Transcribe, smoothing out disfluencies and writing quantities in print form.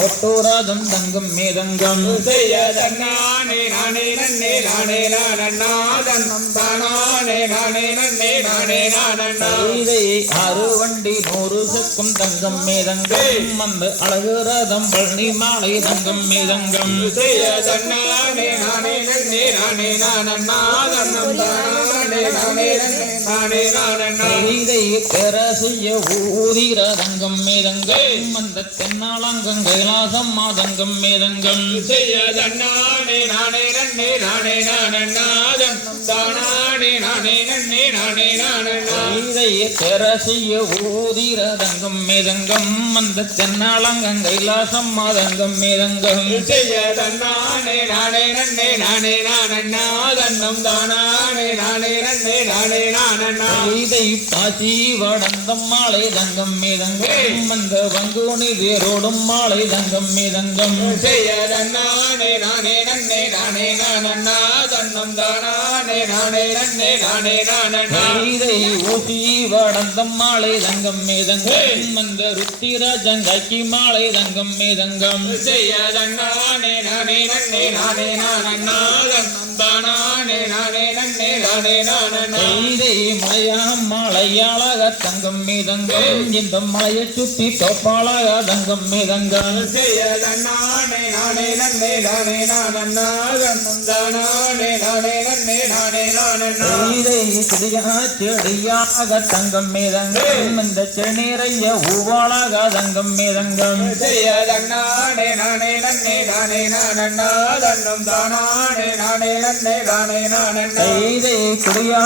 ஒட்டூராதம் தங்கம் மேதங்கம் செய்ய தன்னானே நானே நன்னே நானே நானண்ணா தன்னம் தானானே நானே நன்னே நானே நானண்ணா இதை 6 வண்டி 100 சக்கும் தங்கம் மேதங்கம் அந்த அழகு ரதம் பழனி மாலை தங்கம் மேதங்கம் செய்ய தன்னானே நானே நன்னே நானே நானண்ணா தன்னம் தானானே நானே நன்னே நானே நானண்ணா இதை பெற செய்ய ஊதிர தங்கம் மேதங்கம் அந்த தென்னாளங்கம் கைலாசம் மாதங்கம் மேதங்கம் செய்ய தன்னானே நானே நன்னே நானே நானண்ணா தன்னம் தானானே நானே நன்னே நானே நானண்ணா இதை பெற செய்ய ஊதிர தங்கம் மேதங்கம் அந்த தென்னாளங்கம் கைலாசம் மாதங்கம் மேதங்கம் செய்ய தன்னானே நானே நன்னே நானே நானண்ணா தன்னம் தானானே நானே நன்னே நானே நானண்ணா இதை பாசி வடந்தம் மாலை தங்கம் மேதங்கம் அந்த வங்குனி வேரோடும் மாலை தங்கம் மேதங்கம் செய்ய தன்னானே நானே நன்னே நானே நானண்ணா தன்னம் தானானே நானே நன்னே நானே நானண்ணா இதை ஊசி வடந்தம் மாலை தங்கம் மேதங்கம் அந்த ருத்திராஜங்காக்கி மாலை தங்கம் மேதங்கம் செய்ய தன்னானே நானே நன்னே நானே நானண்ணா தன்னம் தானானே நானே நன்னே நானே நானண்ணா இதை மலையா மாலையாளாக தங்கம் மேதங்கம் இந்த மலையை சுற்றி தோப்பாளாக தங்கம் மேதங்கம் செய்ய தன்னானே நானே நன்னே நானே நானண்ணா தன்னம் தானானே நானே நன்னே நானே நானண்ணா இதை செடியா செடியாக தங்கம் மேதங்கம் இந்த செநீரைய ஊவாளாக தங்கம் மேதங்கம் செய்ய தன்னானே நானே நன்னே நானே நானண்ணா தன்னம் தானானே நானே நன்னே நானே நானண்ணா இதை குடியா